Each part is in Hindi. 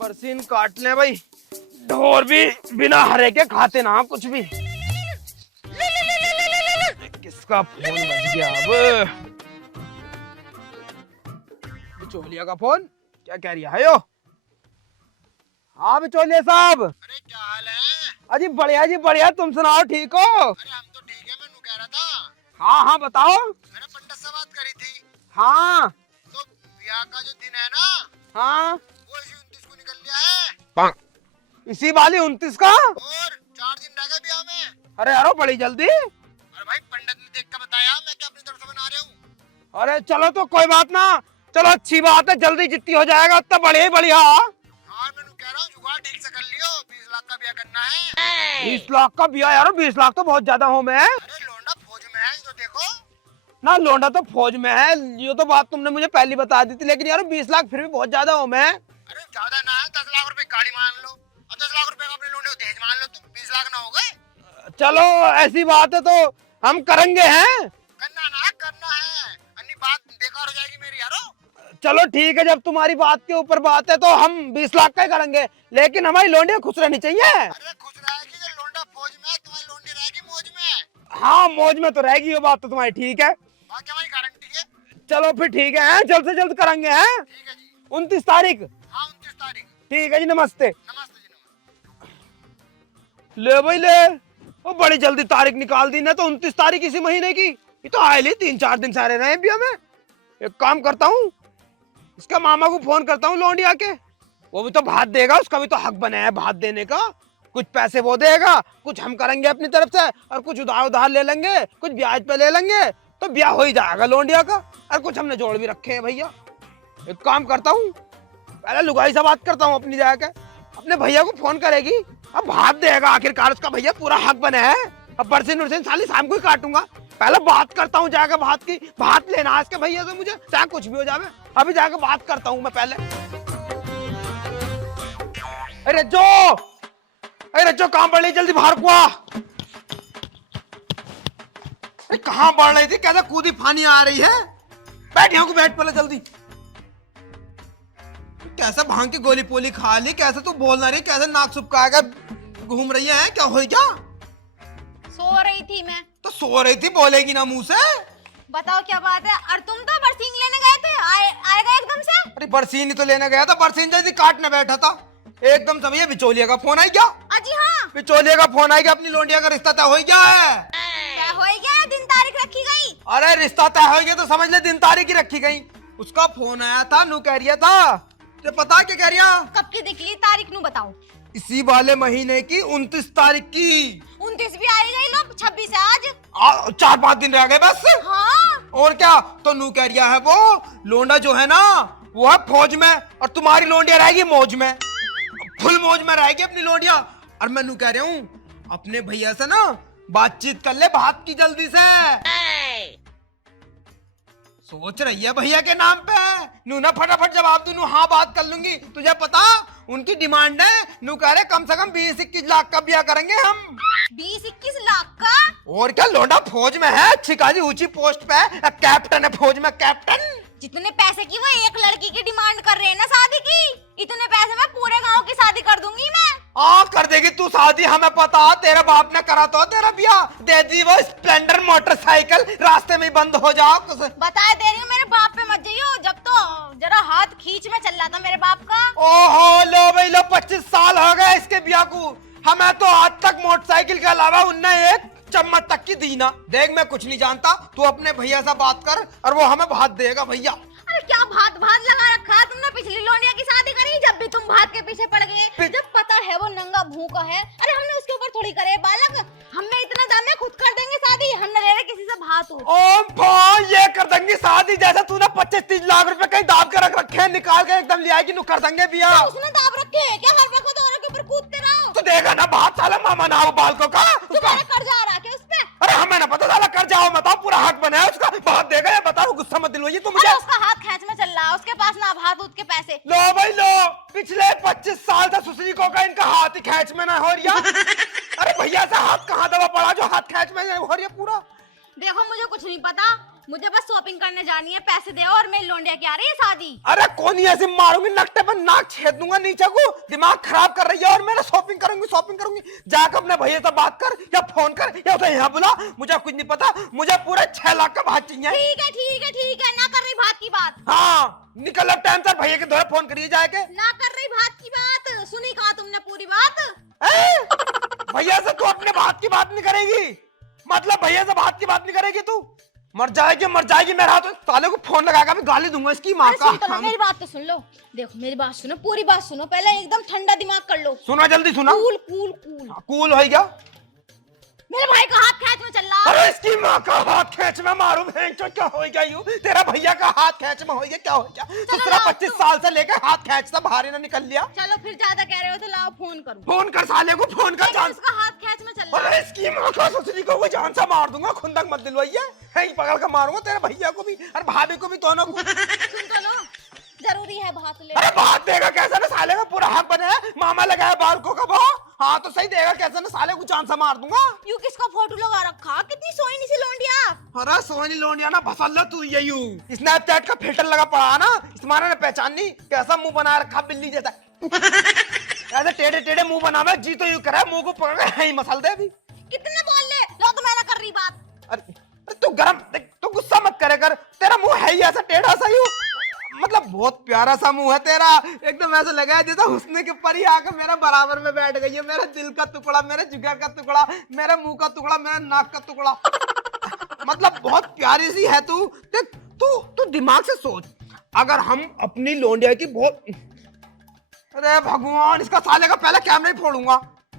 बरसीन काट ले भाई। ढोर भी बिना हरे के खाते ना कुछ भी। किसका फोन बज गया अब? बिचौलिया का फोन। क्या कह रही है यो? हाँ बिचौलिया साहब। अरे क्या हाल है? अजी बढ़िया जी बढ़िया, तुम सुनाओ ठीक हो? अरे हम तो ठीक है, मैं कह रहा था। हाँ हाँ बताओ। मैंने पंडित से बात करी थी। हाँ तो ब्याह का जो दिन है ना, हाँ वो इसी 29 को निकल लिया है। इसी वाली 29 का। और 4 दिन रह गए ब्याह में। अरे यारो बड़ी जल्दी। अरे भाई पंडित ने देख कर बताया, मैं क्या अपनी तरफ से बना रहा हूँ। अरे चलो तो कोई बात ना, चलो अच्छी बात है, जल्दी जितनी हो जाएगा उतना बढ़िया ही बढ़िया। हाँ मैं कह रहा हूँ जुगाड़ ठीक से कर लियो, 20 लाख का ब्याह करना है। 20 लाख का ब्याह यारो? 20 लाख तो बहुत ज्यादा हो मैं। अरे लोंडा फौज में है, तो देखो। ना लोंडा तो फौज में है, ये तो बात तुमने मुझे पहले बता दी थी, लेकिन यार 20 लाख फिर भी बहुत ज्यादा हो मैं। अरे ज्यादा ना है, 10 लाख रुपए गाड़ी मान लो और 10 लाख रुपए का अपने लोंडे को दहेज मान लो, तुम 20 लाख ना हो गए। चलो ऐसी बात है तो हम करेंगे हैं। करना ना करना है, अन्य बात बेकार हो जाएगी मेरी यारो। चलो ठीक है, जब तुम्हारी बात के ऊपर बात है तो हम 20 लाख का ही करेंगे, लेकिन हमारी लोंडियां खुश रहनी चाहिए। अरे खुश रहेगी, ये लोंडा फौज में है, तुम्हारी लोंडी रहेगी मौज में। हाँ मौज में तो रहेगी, ये बात तो तुम्हारी ठीक है। बाकी हमारी गारंटी है। चलो फिर ठीक है, जल्द से जल्द करेंगे हैं। ठीक है जी। 29 तारीख। हाँ 29 तारीख। ठीक है जी, नमस्ते। नमस्ते जी नमस्ते। ले भाई ले, वो बड़ी जल्दी तारीख निकाल दी ना, तो 29 तारीख इसी महीने की। ये तो आए ली 3-4 दिन सारे रहे भी हमें। एक काम करता हूँ, इसका मामा को फोन करता हूँ लौंडिया के, वो भी तो भात देगा, उसका भी तो हक बना है भात देने का। कुछ पैसे वो देगा, कुछ हम करेंगे अपनी तरफ से, और कुछ उधार उधार ले लेंगे, कुछ ब्याज पे ले लेंगे, तो ब्याह हो ही जाएगा लौंडिया का। और कुछ हमने जोड़ भी रखे हैं भैया। एक काम करता हूँ, पहले लुगाई से बात करता हूँ अपनी जाके, अपने भैया को फोन करेगी, अब भात देगा आखिरकार, उसका भैया पूरा हक बना है। अब बरसीन उरसीन साली शाम को ही काटूंगा, पहले बात करता हूँ जाके भात की। भात लेना है इसके भैया से मुझे, चाहे कुछ भी हो जावे, अभी जाके बात करता हूँ मैं पहले। अरे जो, अरे जो काम बढ़ रही, जल्दी बाहर को आ। अरे कहाँ बढ़ रही थी, कैसे कूदी फानी आ रही है? बैठ यहाँ को, बैठ पहले जल्दी। कैसे भांग की गोली पोली खा ली, कैसे तू बोल ना रही, कैसे नाक सुपका के घूम रही है, क्या हो क्या? सो रही थी मैं। तो सो रही थी, बोलेगी ना मुंह से। बताओ क्या बात है? और तुम तो बरसीन लेने गए थे, आएगा एकदम से। अरे बरसीन ही तो लेने गया था, बरसीन जैसी काटने बैठा था, एकदम से भैया बिचौलिया का फोन आई क्या? अजी हाँ। बिचौलिया का फोन आई क्या? अपनी लोंडिया का रिश्ता तय हो गया है। क्या हो गया? दिन तारीख रखी गई। अरे रिश्ता तय हो गया तो समझ ले दिन तारीख ही रखी गई। उसका फोन आया था, नू कह रिया था, तो पता क्या कह रिया? कब की निकली तारीख नू बताओ। इसी वाले महीने की 29 तारीख की। 29 भी आई गई, लो 26 है आज। 4-5 दिन रह गए बस। हाँ। और क्या, तो नू कह रिया है वो लोंडा जो है ना, वो है फौज में, और तुम्हारी लोंडिया रहेगी मौज में, फुल मौज में रहेगी अपनी लोंडिया। और मैं नू कह रहा हूँ अपने भैया से ना बातचीत कर ले बात की जल्दी से। सोच रही है भैया के नाम पे, नू ना फटाफट जवाब दू, नू हाँ बात कर लूंगी। तुझे पता उनकी डिमांड है, नू कह रहे कम से कम 20-21 लाख का ब्याह करेंगे हम। 20-21 लाख का? और क्या, लोंडा फौज में है, अच्छी खासी ऊंची पोस्ट पे है, कैप्टन है फौज में, कैप्टन। जितने पैसे की वो एक लड़की की डिमांड कर रहे हैं ना शादी की, इतने पैसे में पूरे गांव की शादी कर दूंगी मैं। कर देगी तू शादी, हमें पता, तेरे बाप ने करा तो तेरा ब्याह, दे दी वो स्प्लेंडर मोटरसाइकिल, रास्ते में ही बंद हो जाओ। बताए दे रही हूँ, मेरे बाप पे मत जाइयो, जब तो जरा हाथ खींच में चल रहा था मेरे बाप का। ओहो लो भाई लो, 25 साल हो गए इसके ब्याह को, हमें तो आज तक मोटरसाइकिल के अलावा उनने एक चम्मच तक की दी ना। देख मैं कुछ नहीं जानता, तू अपने भैया से बात कर और वो हमें भात देगा भैया। अरे क्या भात भात लगा रखा है तुमने? पिछली लोंडिया की शादी करी जब भी तुम भात के पीछे पड़ गए, जब पता है वो नंगा भूखा है। अरे हमने उसके ऊपर थोड़ी करे बालक, हमने इतना दाम में खुद कर देंगे शादी, हम न ले रहे किसी से भात। ओम भाई ये कर देंगे शादी, जैसे तूने 25-30 लाख रुपए कहीं दाब के रख रखे हैं, निकाल के एकदम ले आएगी, नू कर देंगे ब्याह। तो उसने दाब रखे हैं क्या? हर वक्त औरों के ऊपर कूदते रहो तो देगा ना भात, साला मामा ना वो बालकों का। तुम्हारा कर्जा आ रहा है उस पे? अरे हमें ना पता, साला कर जाओ, बताओ पूरा हक बना है उसका, भात देगा या बताओ, गुस्सा मत दिलवाइए तुम मुझे। उसका हाथ खींच में चल रहा है, उसके पास ना भात उसके पैसे। लो भाई लो, पिछले 25 साल से सुसरी को का इनका हाथ ही खींच में ना हो रिया। अरे भैया से हाथ कहाँ दबा पड़ा जो हाथ खींच में हो रिया पूरा। देखो मुझे कुछ नहीं पता, मुझे बस शॉपिंग करने जानी है, पैसे दे और मेरी लौंडिया की आ रही है शादी। अरे कौन ऐसे मारूंगी, नकटे पर नाक छेद दूंगा नीचे को, दिमाग खराब कर रही है। और मैं शॉपिंग करूंगी। जाकर अपने भैया से बात कर या फोन कर या उसे यहाँ बुला, मुझे कुछ नहीं पता। मुझे पूरे 6 लाख का भात चाहिए। ठीक है, ना कर रही बात की बात। हाँ निकल अब टाइम से, भैया के द्वारा फोन करिए जाके। ना कर रही बात की बात, सुनी कहा तुमने पूरी बात। भैया से तू अपने बात की बात नहीं करेगी, मतलब भैया से बात की बात नहीं करेगी तू। मर जाएगी मेरा तो साले को फोन लगाकर मैं गाली दूंगा इसकी माँ का। मेरी बात तो सुन लो, देखो मेरी बात सुनो, पूरी बात सुनो, पहले एकदम ठंडा दिमाग कर लो। सुना जल्दी सुना। कूल हो गया। मेरे भाई का हाथ खींच में चल रहा। अरे इसकी माँ का हाथ खींच में मारू, क्या हो गया यूं? तेरा भैया का हाथ खींच में हो गया, क्या हो गया? दूसरा 25 साल से लेकर हाथ खींचता बाहर ही ना निकल लिया। चलो फिर ज्यादा कह रहे हो तो लाओ फोन करो। फोन कर साले को, फोन कर जान। उसका हाथ खींच में चल रहा। अरे इसकी माँ का ससुरी को वो जान से मार दूंगा, खुंदक मत दिलवाइए, यहीं पकड़ कर मारूंगा तेरे भैया को भी और भाभी को भी, दोनों को। सुन तो लो, जरूरी है भात ले। अरे भात देगा कैसे ना साले का पूरा हक बने है, मामा लगाया बाल को कब? हाँ तो सही देगा कैसे ना साले को जान से मार दूंगा। यू किसका फोटो लगा रखा, कितनी सोईनी सी लौंडिया। अरे सोनी लोनिया ना भसल्ला तू ये यू स्नैपचैट का फिल्टर लगा पड़ा ना, इस मारे ने पहचान नहीं कैसा मुंह बना रखा बिल्ली जैसा। ऐसे टेढ़े टेढ़े मुंह बना जी तो यू करे, मुंह को पकड़ के मसल दे अभी। कितने बोल ले लो, तो मैं ना कर रही बात। अरे तू गरम, तू गुस्सा मत करे कर, तेरा मुंह है ही ऐसा टेढ़ा सा यू, मतलब बहुत प्यारा सा मुंह है तेरा, एकदम ऐसा लगा है जैसे हुस्न के परी आकर मेरा बराबर में बैठ गई है। मेरा दिल का टुकड़ा, मेरे जिगर का टुकड़ा, मेरे मुंह का टुकड़ा, मेरा नाक का टुकड़ा, मतलब बहुत प्यारी सी है तू। तू दिमाग से सोच, अगर हम अपनी लौंडिया की बहुत, अरे भगवान इसका साले का पहले कैमरा ही फोड़ूंगा।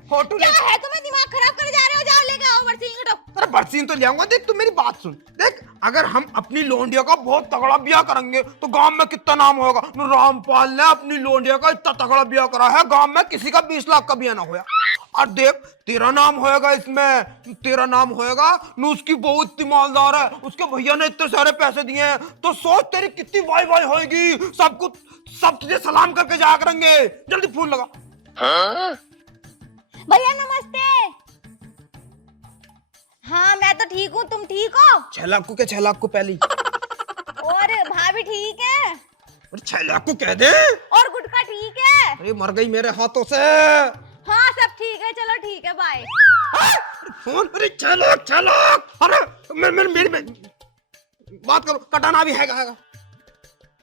फोटो क्या है तुम्हें दिमाग खराब करे जा रहे हो, जाओ लेके आओ बरसीन को। अरे बरसीन तो ले आऊंगा। देख तू मेरी बात सुन, देख अगर हम अपनी लौंडिया का बहुत तगड़ा ब्याह करेंगे तो गांव में कितना नाम होगा। रामपाल ने अपनी लौंडिया का इतना तगड़ा ब्याह करा है, गांव में किसी का 20 लाख का ब्याह ना होया। और देख तेरा नाम होएगा इसमें, तेरा नाम होएगा न, उसकी बहू इतनी मालदार है, उसके भैया ने इतने सारे पैसे दिए हैं, तो सोच तेरी कितनी वाई वाई होएगी। सब तुझे सलाम करके जाया करेंगे। जल्दी फोन लगा। भैया नमस्ते। हाँ मैं तो ठीक हूँ, तुम ठीक हो? 6 लाख को क्या, 6 लाख को पहली। और भाभी ठीक है? अरे 6 लाख को कह दे। और गुटका ठीक है? अरे मर गई मेरे हाथों से। हाँ सब ठीक है, चलो ठीक है, बाय। फोन, अरे 6 लाख। अरे मेरी बात करो, कटाना भी है।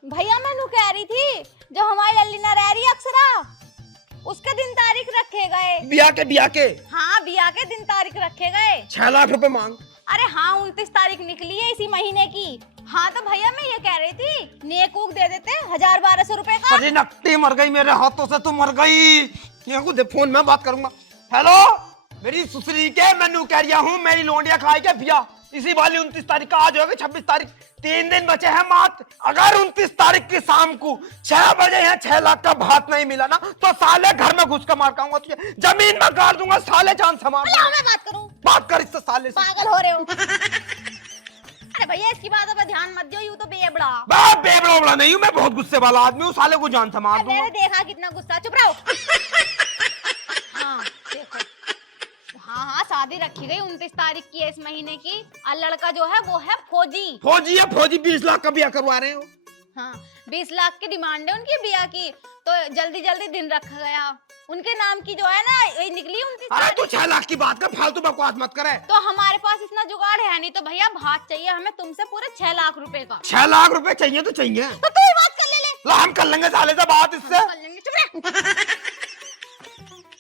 भैया मैं नु कह रही थी, जो हमारी लल्लीना रह रही है अक्षरा, उसके दिन तारीख रखे गए। बिया के हाँ बिया के दिन तारीख रखे गए। 6 लाख रुपए मांग। अरे हाँ 29 तारीख निकली है इसी महीने की। हाँ तो भैया मैं ये कह रही थी, नेक उक दे देते 1000-1200 रुपए का। अरे नकटी मर गई मेरे हाथों से, तू मर गई। ये को दे फोन, में बात करूंगा। हेलो मेरी सुसरी के, मैं नू कह रहा हूँ मेरी लौंडिया खाई के बिया इसी वाली 29 तारीख का। आज होगा 26 तारीख, 3 दिन बचे हैं मात्र। अगर 29 तारीख की शाम को 6 बजे यहाँ 6 लाख का भात नहीं मिला ना, तो साले घर में घुस कर मार खाऊंगा तुझे, जमीन में गाड़ दूंगा साले, जान से मार। मैं बात करूं? बात कर इससे साले से। पागल हो रहे हो? अरे भैया इसकी बात पर ध्यान मत दियो, यूं तो बेबड़ा। बेबड़ा नहीं हूँ मैं, बहुत गुस्से वाला आदमी हूँ, साले को जान से मार दूंगा। मैंने देखा कितना गुस्सा, चुप रहो। हाँ देखो, हाँ शादी रखी गई 29 तारीख की है इस महीने की। और लड़का जो है वो है फौजी है। फौजी 20 लाख का ब्याह करवा रहे हो। हाँ 20 लाख की डिमांड है उनकी ब्याह की, तो जल्दी जल्दी दिन रखा गया। उनके नाम की जो है ना ये निकली 29 अरे तू 6 लाख की बात कर, फालतू बकवास मत करे। तो हमारे पास इतना जुगाड़ है नहीं, तो भैया भात चाहिए हमें तुमसे पूरे 6 लाख रुपए का। 6 लाख रुपए चाहिए तो चाहिए, तो तू ही बात कर ले। हम कर लेंगे साले से बात इससे। कर लेंगे, चुप रह।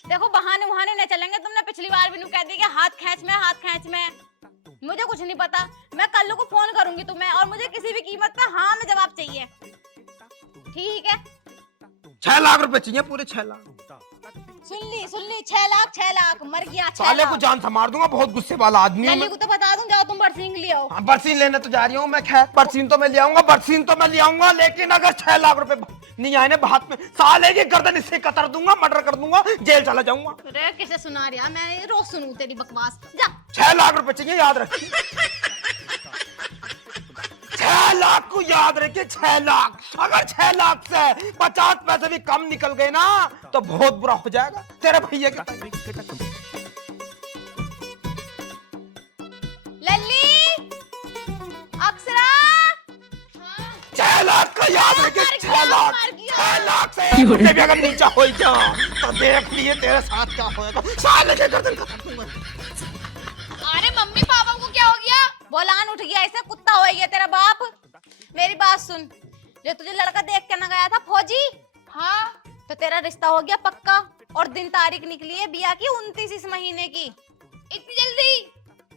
देखो बहाने वहाने नहीं चलेंगे, तुमने पिछली बार भी कह दी कि हाथ खींच में। मुझे कुछ नहीं पता, मैं कल को फोन करूंगी तुम्हें, और मुझे किसी भी कीमत पे हाँ में जवाब चाहिए, ठीक है? 6 लाख रुपए चाहिए, पूरे 6 लाख। सुन ली 6 लाख मर गया। साले को जान से मार दूंगा, बहुत गुस्से वाला आदमी है। को तो बता दूं, जाओ तुम बरसीन ले आओ। हाँ बरसीन लेने तो जा रही हूँ मैं, खैर बरसीन तो मैं ले आऊंगा, लेकिन अगर 6 लाख रुपए नहीं आए ना भात में, साले की गर्दन इससे कतर दूंगा, मर्डर कर दूंगा, जेल चला जाऊंगा। अरे किसे सुना रहा, मैं रोज सुनूं तेरी बकवास। जा 6 लाख रुपए चाहिए, याद रखिए। 6 लाख को याद रखिए, 6 लाख। अगर 6 लाख से 50 पैसे भी कम निकल गए ना, तो बहुत बुरा हो जाएगा तेरे भैया के। लल्ली लाख का याद रखे, मार 6 गया, लाख, मार गया। 6 लाख से मुझे भी अगर नीचा हो क्या तो देख लिए तेरे साथ क्या होएगा। साले के गर्दन काट दूंगा। अरे मम्मी पापा को क्या हो गया? बोलान उठ गया, ऐसा कुत्ता हो गया तेरा बाप। मेरी बात सुन, जो तुझे लड़का देख के ना गया था फौजी, हाँ तो तेरा रिश्ता हो गया पक्का, और दिन तारीख निकली है बिया की 29 इस महीने की। इतनी जल्दी?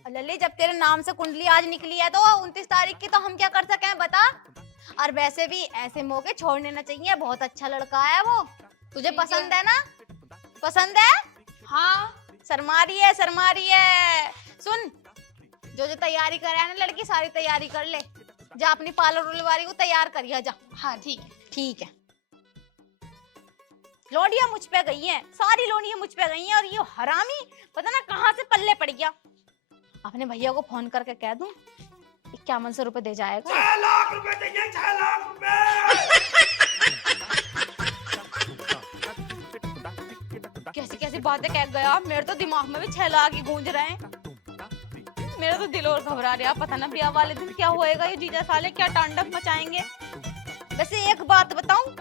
लल्ली जब तेरे नाम से कुंडली आज निकली है तो 29 तारीख की, तो हम क्या कर सके बता। और वैसे भी ऐसे मौके छोड़ने ना चाहिए, बहुत अच्छा लड़का है वो। तुझे पसंद है ना? पसंद है? हाँ शर्मा रही है, शर्मा रही है। सुन, जो जो तैयारी करे है ना लड़की, सारी तैयारी कर ले, जा अपनी पार्लर उलवारी को तैयार करिए जा। हाँ ठीक है, ठीक है। लोडिया मुझ पे गई है, सारी लोडिया मुझ पे गई है, और ये हरामी पता ना कहाँ से पल्ले पड़ गया। अपने भैया को फोन करके कह दूं 5100 रुपए दे जाएगा। 6 लाख रुपए चाहिए, 6 लाख रुपए। कैसी कैसी बातें कह गया, मेरे तो दिमाग में भी 6 लाख ही गूंज रहे हैं। मेरा तो दिल और घबरा रहा, पता ना ब्याह वाले दिन क्या होएगा, ये जीजा साले क्या तांडव मचाएंगे। वैसे एक बात बताऊं,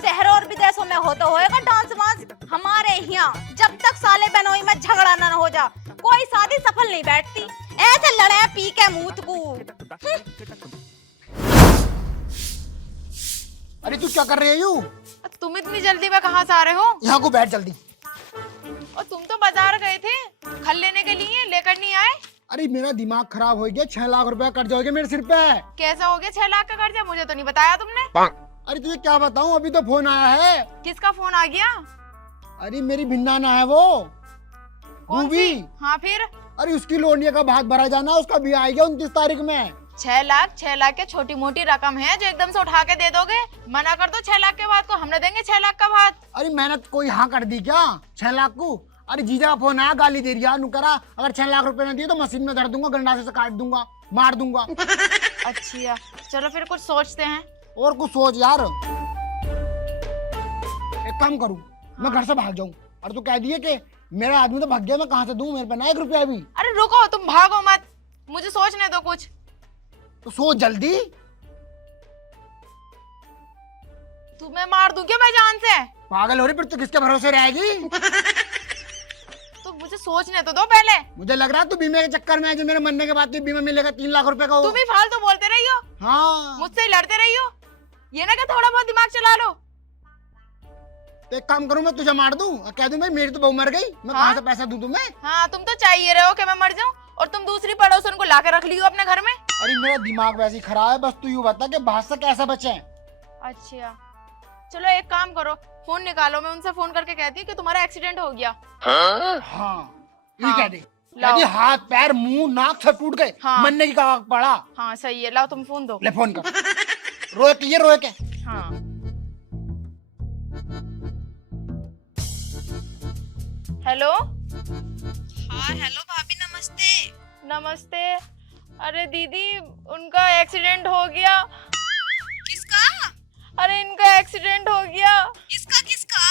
शहरों और विदेशों में होता होएगा डांस वांस, हमारे यहाँ जब तक साले बहनोई में झगड़ा न हो जा कोई शादी सफल नहीं बैठती। ऐसे लड़े पी के मूत को। अरे तू क्या कर रही है यू? तुम इतनी जल्दी में कहाँ से आ रहे हो? यहाँ को बैठ जल्दी। और तुम तो बाजार गए थे खल लेने के लिए, लेकर नहीं आए? अरे मेरा दिमाग खराब हो गया, 6 लाख रुपया कट जाओगे मेरे सिर पे। कैसा हो गया 6 लाख का कर्जा? मुझे तो नहीं बताया तुमने। अरे तुझे क्या बताऊं, अभी तो फोन आया है। किसका फोन आ गया? अरे मेरी भिन्नाना है वो, कौन रूबी। सी? हाँ फिर? अरे उसकी लोनिया का भाग भरा जाना, उसका भी आएगा 29 तारीख में। 6 लाख के छोटी मोटी रकम है जो एकदम से उठा के दे दोगे? मना कर दो 6 लाख के बाद को, हमने देंगे 6 लाख का भात। अरे मेहनत कोई हाँ कर दी क्या 6 लाख को? अरे जीजा का फोन आया, गाली दे रही नुकरा, अगर 6 लाख रुपए न दिए तो मशीन में धर दूंगा, गंडासे से काट दूंगा, मार दूंगा। अच्छा चलो फिर कुछ सोचते हैं। और कुछ सोच यार। एक काम करूं, मैं घर से भाग जाऊं, और तू कह दिए कि मेरा आदमी तो भाग गया, मैं कहाँ से दूं, मेरे पे ना 1 रुपया भी। अरे रुको, तुम भागो मत, मुझे सोचने दो कुछ। तो सोच जल्दी। तुम्हें मार दूं क्या मैं जान से? पागल हो रही, फिर तो किसके भरोसे रहेगी? तो मुझे सोचने तो दो पहले। मुझे लग रहा है तू बीमे के चक्कर में है, जो मेरे मरने के बाद बीमा मिलेगा 3 लाख रुपए का। तुम ही फालतू बोलते रही हो, हाँ मुझसे ही लड़ते रही हो, ये ना कि थोड़ा बहुत दिमाग चला लो। तो एक काम करूं, मैं तुझे मार दूं और कह दूं भाई मेरी तो बहू मर गई, मैं हाँ? कहाँ से पैसा दूं तुम्हें? हाँ तुम तो चाहिए रहे हो कि मैं मर जाऊं, और तुम दूसरी पड़ोसन को लाकर रख लियो अपने घर में। अरे मेरा दिमाग वैसे ही खराब है, बस तू यूं बता कि बाहर से कैसे बचे। अच्छा चलो एक काम करो, फोन निकालो, मैं उनसे फोन करके कहती हूँ कि तुम्हारा एक्सीडेंट हो गया। हाँ ये हाँ, कह दे, लाओ। हाथ पैर मुंह नाक सब टूट गए, हाँ। मरने की कगार पड़ा। हाँ सही है, लाओ तुम फोन दो। ले फोन कर। रोए के ये रोए के। हाँ हेलो। हाँ हेलो भाभी, नमस्ते। नमस्ते। अरे दीदी उनका एक्सीडेंट हो गया। किसका? अरे इनका एक्सीडेंट हो गया। किसका किसका?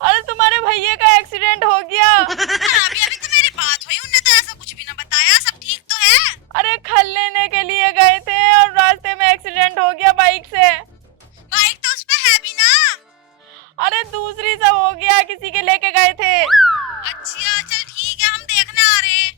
अरे तुम्हारे भैया का एक्सीडेंट हो गया। अभी अभी तो मेरी बात हुई, उन्होंने तो ऐसा कुछ भी ना बताया, सब ठीक तो है? अरे खल लेने के लिए गए थे और रास्ते में एक्सीडेंट हो गया बाइक से। बाइक तो उस पे है भी ना। अरे दूसरी सब हो गया, किसी के लेके गए थे। अच्छा चल ठीक है, हम देखने आ रहे हैं।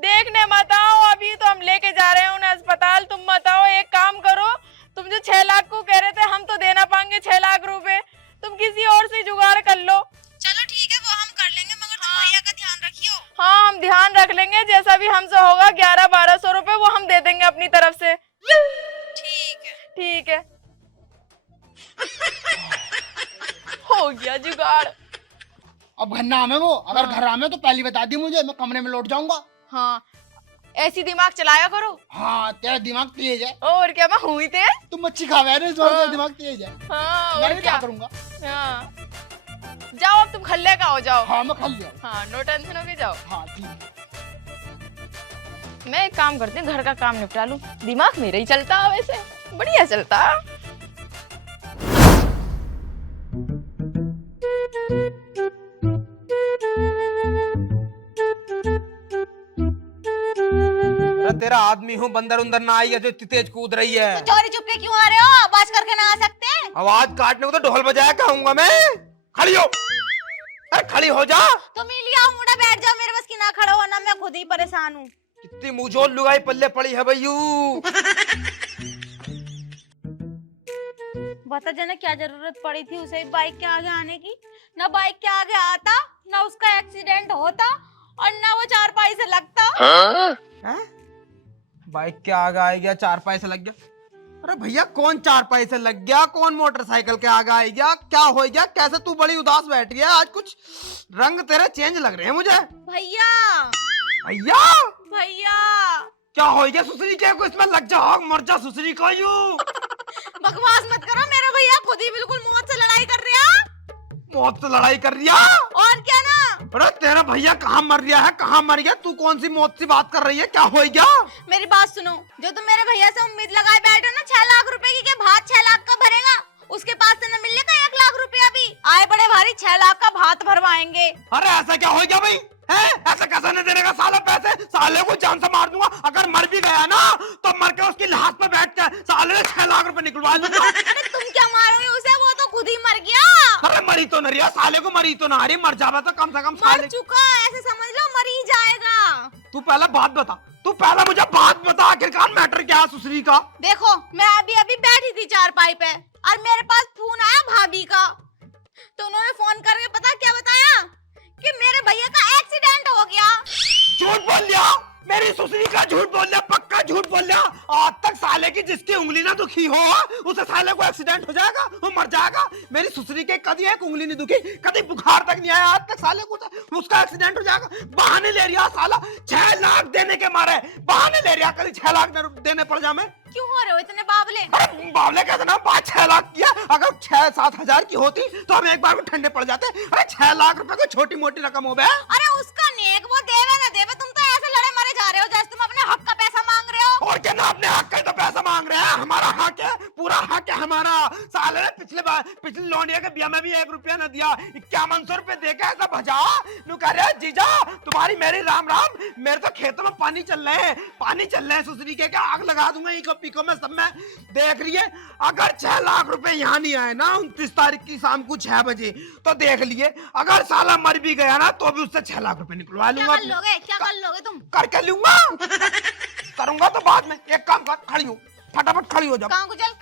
देखने मत आओ, अभी तो हम लेके जा रहे हैं उन्हें अस्पताल, तुम मत आओ। एक काम करो, तुम जो 6 लाख को कह रहे थे, हम तो देना पाएंगे 6 लाख रुपए, तुम किसी और से जुगाड़ कर लो। चलो ठीक है, वो हम कर लेंगे, मगर तुम भैया का ध्यान रखियो। हाँ हम ध्यान रख लेंगे, जैसा भी हमसे होगा 1100-1200 रुपए वो हम दे देंगे अपनी तरफ से। ठीक है। ठीक है। हो गया जुगाड़। अब घर ना आवे वो, अगर घर आवे तो पहले बता दी मुझे, मैं कमरे में लौट जाऊंगा। हाँ ऐसी दिमाग चलाया करो। हाँ तेरा दिमाग तेज है। और क्या, मैं हुई थे। तुम मच्छी खावे रे, जोर से हाँ। दिमाग तेज है। हाँ मैं और भी क्या क्या करूंगा। हाँ जाओ, अब तुम खल्ले का हो जाओ। हाँ मैं खा लिया। हाँ नो टेंशन हो के जाओ। हाँ ठीक है। मैं एक काम करती हूँ, घर का काम निपटा लूं, दिमाग मेरा ही चलता है वैसे, बढ़िया चलता। तेरा तेरा आदमी हूँ, बंदर उंदर ना आई है जो इतनी तेज कूद रही है। तो चोरी चुपके क्यों आ रहे हो? आवाज करके ना आ सकते? आवाज काटने को तो ढोल बजाया कहूंगा मैं। खड़ी हो, अरे खड़ी हो जा। तुम ही लिया मुड़ा, बैठ जाओ, मेरे बस की ना खड़ा हो ना, मैं खुद ही परेशान हूँ। कितनी मुझोल लुगाई पल्ले पड़ी है भैयू। बता जना क्या जरूरत पड़ी थी उसे बाइक के आगे आने की? ना बाइक के आगे आता, ना उसका एक्सीडेंट होता, और ना वो चारपाई से लगता। हैं? बाइक के आगे आ गया, चारपाई से लग गया। अरे भैया कौन चारपाई से लग गया, कौन मोटरसाइकिल के आगे आ गया, क्या हो गया, कैसे तू बड़ी उदास बैठी है आज? कुछ रंग तेरे चेंज लग रहे हैं मुझे। भैया भैया भैया क्या हो गया? सुसरी के को इसमें लग जा, मर जा सुसरी को यू। बकवास मत करो, मेरा भैया खुद ही बिल्कुल मौत से लड़ाई कर रहा। मौत से लड़ाई कर रिया? और क्या ना। अरे तेरा भैया कहाँ मर गया है, कहाँ मर गया? तू कौन सी मौत से बात कर रही है, क्या हो गया? मेरी बात सुनो, जो तुम मेरे भैया से उम्मीद लगाए बैठे हो ना 6 लाख रुपए की, के भात 6 लाख का भरेगा, उसके पास से न मिलने का 1 लाख रुपया भी। आए बड़े भारी 6 लाख का भात भरवाएंगे। अरे ऐसा क्या हो गया भाई? है ऐसा कैसे नहीं देने का साला पैसे? साले को जान से मार दूंगा, अगर मर भी गया ना तो मर के उसकी लाश पे बैठ के साले 6 लाख रुपए निकलवा लूंगा। अरे तुम क्या मारोगे उसे, वो तो खुद ही मर गया। अरे मरी तो नहीं, साले को मरी तो ना रही, मर जावे तो कम से कम मर साले। चुका, ऐसे समझ लो मर ही जाएगा। तू पहले बात बता, तू पहले मुझे बात बता, आखिरकार मैटर क्या है सुसरी का? देखो मैं अभी अभी बैठी थी चारपाई पे और मेरे पास फोन आया भाभी का, तो उन्होंने फोन करके पता क्या बताया कि मेरे भैया का एक्सीडेंट हो गया। झूठ बोल लिया, मेरी सुसरी का झूठ बोल लिया, पक्का झूठ बोल लिया। आज तक साले की जिसकी उंगली ना दुखी हो उसे साले को एक्सीडेंट हो जाएगा, वो मर जाएगा। मेरी सुसरी के कभी एक उंगली नहीं दुखी, कभी बुखार तक नहीं आया आज तक साले को, उसका एक्सीडेंट हो जाएगा। बहाने ले रिया साला, 6 लाख देने के मारे बहाने ले रिया, कभी 6 लाख देने पड़ जाए। क्यों हो रहे हो इतने बावले? अरे बावले कहते ना, 5-6 लाख किया, अगर 6-7 हजार की होती तो हम एक बार में ठंडे पड़ जाते। अरे 6 लाख रुपए को छोटी मोटी रकम हो गया। अरे उसका नेक, वो देवे ना देवे, तुम तो ऐसे लड़े मरे जा रहे हो जैसे तुम अपने हक का पैसा मांग रहे हो। और क्या ना, अपने हक का तो पैसा मांग रहे हैं, हमारा हक है, पूरा हक है हमारा। साले ने पिछले लौंडिया के बिया में भी 1 रुपया न दिया, 5100 रुपए दे के ऐसा भजा। नु कह रहे जीजा तुम्हारी मेरी राम राम, मेरे तो खेतों में पानी चल रहे हैं, पानी चल रहे हैं। सुसरी के क्या आग लगा दूंगा इको पिको में सब में। देख रही है, अगर 6 लाख रुपए यहाँ नहीं आए ना 29 तारीख की शाम को 6 बजे, तो देख लिए अगर साला मर भी गया ना तो भी उससे 6 लाख रुपए निकलवा लूंगा। क्या कर लोगे तुम? करके लूंगा, करूंगा तो बाद में। एक काम कर, खड़ी हो, फटाफट खड़ी हो जा। कहाँ को चल?